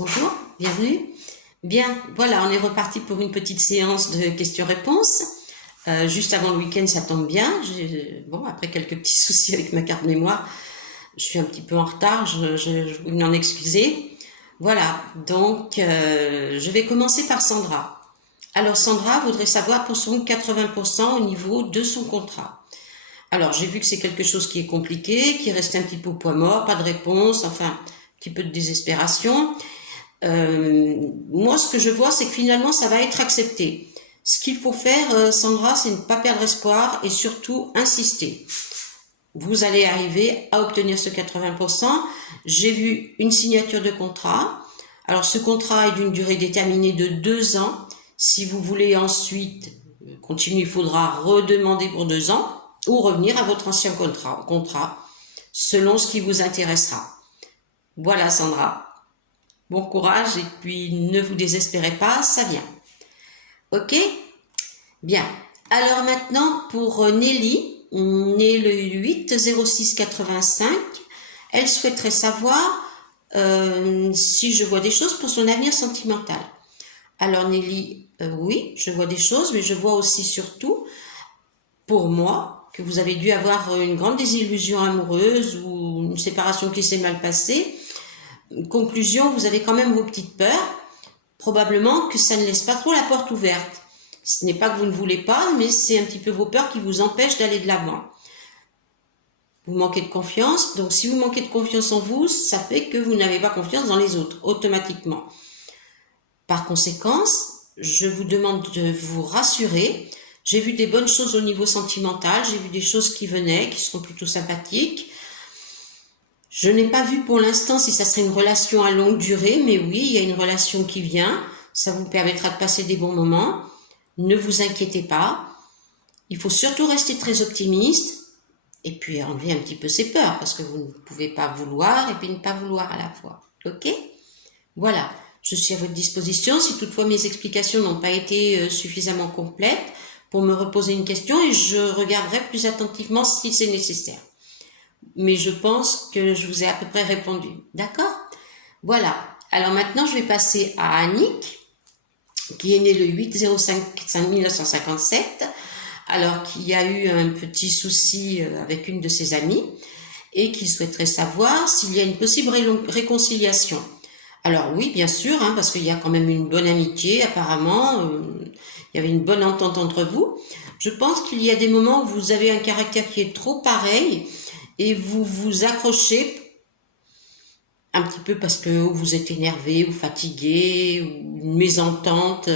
Bonjour, bienvenue. Bien, voilà, on est reparti pour une petite séance de questions-réponses. Juste avant le week-end, ça tombe bien. Bon, après quelques petits soucis avec ma carte mémoire, je suis un petit peu en retard, je vous m'en excuser. Voilà, donc je vais commencer par Sandra. Alors Sandra voudrait savoir pour son 80% au niveau de son contrat. Alors j'ai vu que c'est quelque chose qui est compliqué, qui reste un petit peu au poids mort, pas de réponse, enfin un petit peu de désespération. Moi, ce que je vois, c'est que finalement, ça va être accepté. Ce qu'il faut faire, Sandra, c'est ne pas perdre espoir et surtout insister. Vous allez arriver à obtenir ce 80%. J'ai vu une signature de contrat. Alors, ce contrat est d'une durée déterminée de 2 ans. Si vous voulez ensuite continuer, il faudra redemander pour 2 ans ou revenir à votre ancien contrat selon ce qui vous intéressera. Voilà, Sandra. Bon courage et puis ne vous désespérez pas, ça vient. Ok? Bien. Alors maintenant pour Nelly, née le 8-06-85, elle souhaiterait savoir si je vois des choses pour son avenir sentimental. Alors Nelly, oui, je vois des choses, mais je vois aussi surtout pour moi que vous avez dû avoir une grande désillusion amoureuse ou une séparation qui s'est mal passée. Conclusion, vous avez quand même vos petites peurs. Probablement que ça ne laisse pas trop la porte ouverte. Ce n'est pas que vous ne voulez pas, mais c'est un petit peu vos peurs qui vous empêchent d'aller de l'avant. Vous manquez de confiance, donc si vous manquez de confiance en vous, ça fait que vous n'avez pas confiance dans les autres, automatiquement. Par conséquent, je vous demande de vous rassurer. J'ai vu des bonnes choses au niveau sentimental, j'ai vu des choses qui venaient, qui seront plutôt sympathiques. Je n'ai pas vu pour l'instant si ça serait une relation à longue durée, mais oui, il y a une relation qui vient. Ça vous permettra de passer des bons moments. Ne vous inquiétez pas. Il faut surtout rester très optimiste et puis enlever un petit peu ses peurs parce que vous ne pouvez pas vouloir et puis ne pas vouloir à la fois. Ok? Voilà, je suis à votre disposition. Si toutefois mes explications n'ont pas été suffisamment complètes, pour me reposer une question et je regarderai plus attentivement si c'est nécessaire. Mais je pense que je vous ai à peu près répondu. D'accord? Voilà. Alors maintenant, je vais passer à Annick, qui est née le 8-05-1957, alors qui a eu un petit souci avec une de ses amies et qui souhaiterait savoir s'il y a une possible réconciliation. Alors oui, bien sûr, hein, parce qu'il y a quand même une bonne amitié, apparemment, il y avait une bonne entente entre vous. Je pense qu'il y a des moments où vous avez un caractère qui est trop pareil, et vous vous accrochez un petit peu parce que vous êtes énervé ou fatigué ou une mésentente.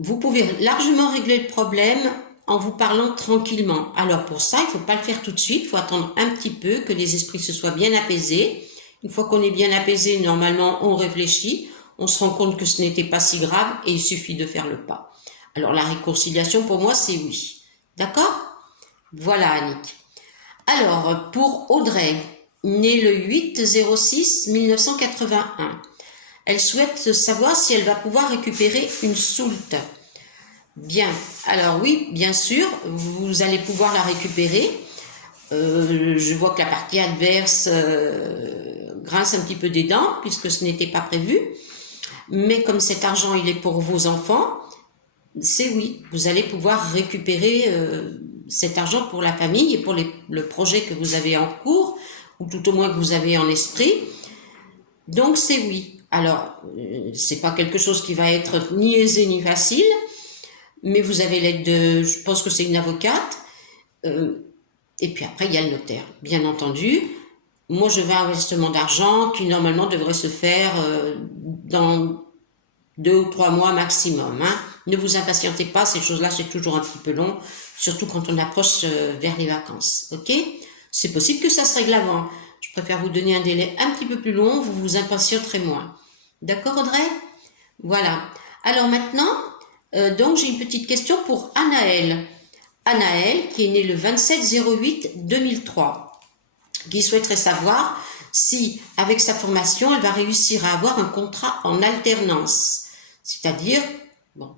Vous pouvez largement régler le problème en vous parlant tranquillement. Alors pour ça, il ne faut pas le faire tout de suite, il faut attendre un petit peu que les esprits se soient bien apaisés. Une fois qu'on est bien apaisé, normalement on réfléchit, on se rend compte que ce n'était pas si grave et il suffit de faire le pas. Alors la réconciliation pour moi c'est oui. D'accord? Voilà Annick. Alors, pour Audrey, née le 8-06-1981, elle souhaite savoir si elle va pouvoir récupérer une soulte. Bien, alors oui, bien sûr, vous allez pouvoir la récupérer. Je vois que la partie adverse grince un petit peu des dents, puisque ce n'était pas prévu. Mais comme cet argent, il est pour vos enfants, c'est oui, vous allez pouvoir récupérer cet argent pour la famille et pour le projet que vous avez en cours, ou tout au moins que vous avez en esprit. Donc c'est oui. Alors, c'est pas quelque chose qui va être ni aisé ni facile, mais vous avez l'aide de, je pense que c'est une avocate, et puis après il y a le notaire, bien entendu. Moi je veux un investissement d'argent qui normalement devrait se faire dans 2 ou 3 mois maximum. Hein. Ne vous impatientez pas, ces choses-là c'est toujours un petit peu long, surtout quand on approche vers les vacances. Ok? C'est possible que ça se règle avant. Je préfère vous donner un délai un petit peu plus long, vous vous impatienterez moins. D'accord Audrey? Voilà. Alors maintenant, donc j'ai une petite question pour Anaëlle. Anaëlle qui est née le 27-08-2003, qui souhaiterait savoir si, avec sa formation, elle va réussir à avoir un contrat en alternance. C'est-à-dire, bon,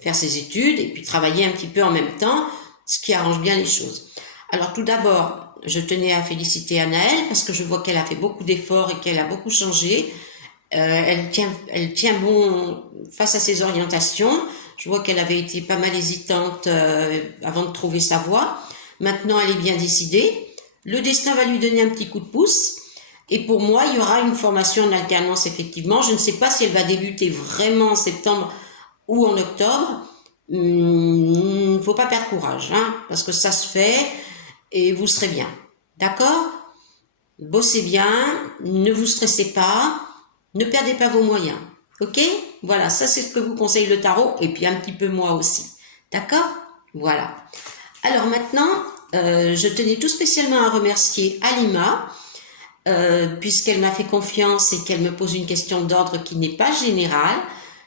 faire ses études et puis travailler un petit peu en même temps, ce qui arrange bien les choses. Alors tout d'abord, je tenais à féliciter Anaëlle parce que je vois qu'elle a fait beaucoup d'efforts et qu'elle a beaucoup changé. Elle tient bon face à ses orientations. Je vois qu'elle avait été pas mal hésitante avant de trouver sa voie. Maintenant, elle est bien décidée. Le destin va lui donner un petit coup de pouce. Et pour moi, il y aura une formation en alternance, effectivement. Je ne sais pas si elle va débuter vraiment en septembre ou en octobre. Il ne faut pas perdre courage, hein, parce que ça se fait et vous serez bien. D'accord? Bossez bien, ne vous stressez pas, ne perdez pas vos moyens. Ok? Voilà, ça c'est ce que vous conseille le tarot et puis un petit peu moi aussi. D'accord? Voilà. Alors maintenant, je tenais tout spécialement à remercier Alima, puisqu'elle m'a fait confiance et qu'elle me pose une question d'ordre qui n'est pas générale.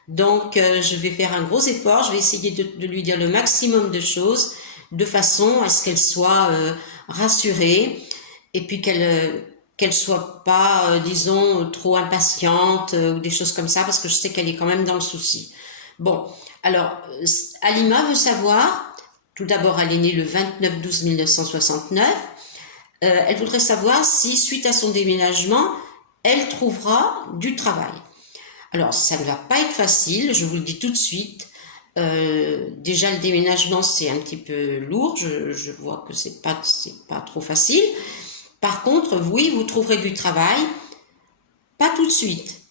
Donc, je vais faire un gros effort, je vais essayer de lui dire le maximum de choses, de façon à ce qu'elle soit rassurée, et puis qu'elle soit pas, disons, trop impatiente, ou des choses comme ça, parce que je sais qu'elle est quand même dans le souci. Bon, alors, Alima veut savoir, tout d'abord, elle est née le 29/12/1969, elle voudrait savoir si, suite à son déménagement, elle trouvera du travail. Alors, ça ne va pas être facile, je vous le dis tout de suite. Déjà, le déménagement, c'est un petit peu lourd. Je vois que c'est pas trop facile. Par contre, oui, vous trouverez du travail. Pas tout de suite.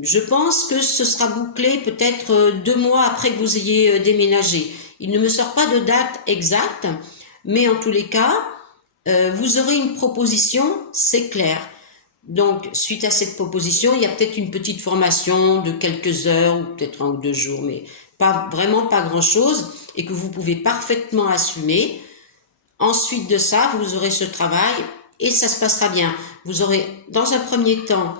Je pense que ce sera bouclé peut-être 2 mois après que vous ayez déménagé. Il ne me sort pas de date exacte, mais en tous les cas, vous aurez une proposition, c'est clair. Donc, suite à cette proposition, il y a peut-être une petite formation de quelques heures, ou peut-être 1 ou 2 jours, mais vraiment pas grand-chose, et que vous pouvez parfaitement assumer. Ensuite de ça, vous aurez ce travail, et ça se passera bien. Vous aurez, dans un premier temps,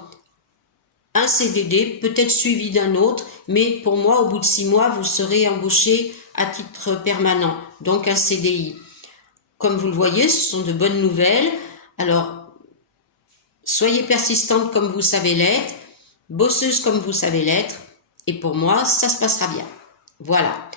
un CDD, peut-être suivi d'un autre, mais pour moi, au bout de 6 mois, vous serez embauché à titre permanent, donc un CDI. Comme vous le voyez, ce sont de bonnes nouvelles. Alors, soyez persistante comme vous savez l'être, bosseuse comme vous savez l'être, et pour moi, ça se passera bien. Voilà.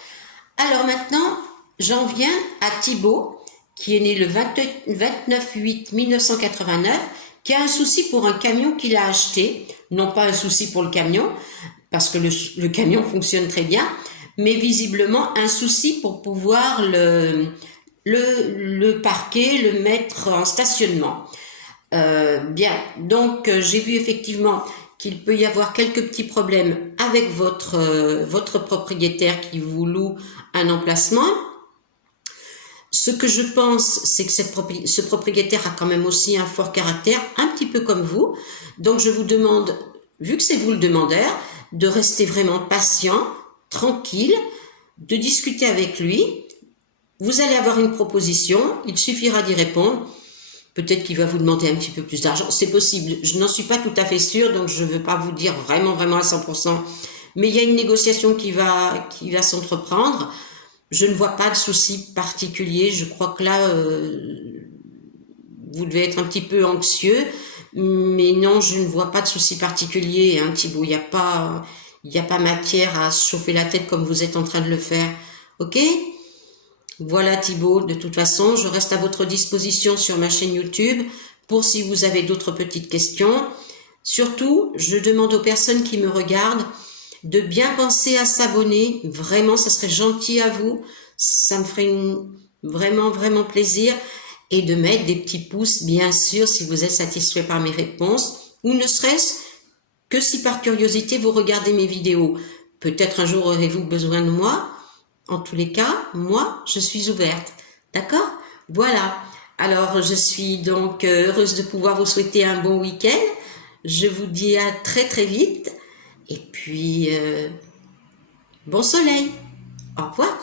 Alors maintenant, j'en viens à Thibaut, qui est né le 29/8/1989, qui a un souci pour un camion qu'il a acheté. Non pas un souci pour le camion, parce que le camion fonctionne très bien, mais visiblement un souci pour pouvoir le parquer, le mettre en stationnement. Bien, donc j'ai vu effectivement qu'il peut y avoir quelques petits problèmes avec votre propriétaire qui vous loue un emplacement. Ce que je pense, c'est que ce propriétaire a quand même aussi un fort caractère, un petit peu comme vous. Donc je vous demande, vu que c'est vous le demandeur, de rester vraiment patient, tranquille, de discuter avec lui. Vous allez avoir une proposition, il suffira d'y répondre. Peut-être qu'il va vous demander un petit peu plus d'argent, c'est possible, je n'en suis pas tout à fait sûre, donc je ne veux pas vous dire vraiment à 100%, mais il y a une négociation qui va s'entreprendre. Je ne vois pas de souci particulier, je crois que là, vous devez être un petit peu anxieux, mais non, je ne vois pas de souci particulier, hein, Thibaut, il n'y a pas matière à se chauffer la tête comme vous êtes en train de le faire, ok ? Voilà Thibaut, de toute façon, je reste à votre disposition sur ma chaîne YouTube pour si vous avez d'autres petites questions. Surtout, je demande aux personnes qui me regardent de bien penser à s'abonner. Vraiment, ça serait gentil à vous. Ça me ferait vraiment plaisir. Et de mettre des petits pouces, bien sûr, si vous êtes satisfait par mes réponses. Ou ne serait-ce que si par curiosité vous regardez mes vidéos. Peut-être un jour aurez-vous besoin de moi. En tous les cas, moi, je suis ouverte. D'accord? Voilà. Alors, je suis donc heureuse de pouvoir vous souhaiter un bon week-end. Je vous dis à très vite. Et puis, bon soleil. Au revoir.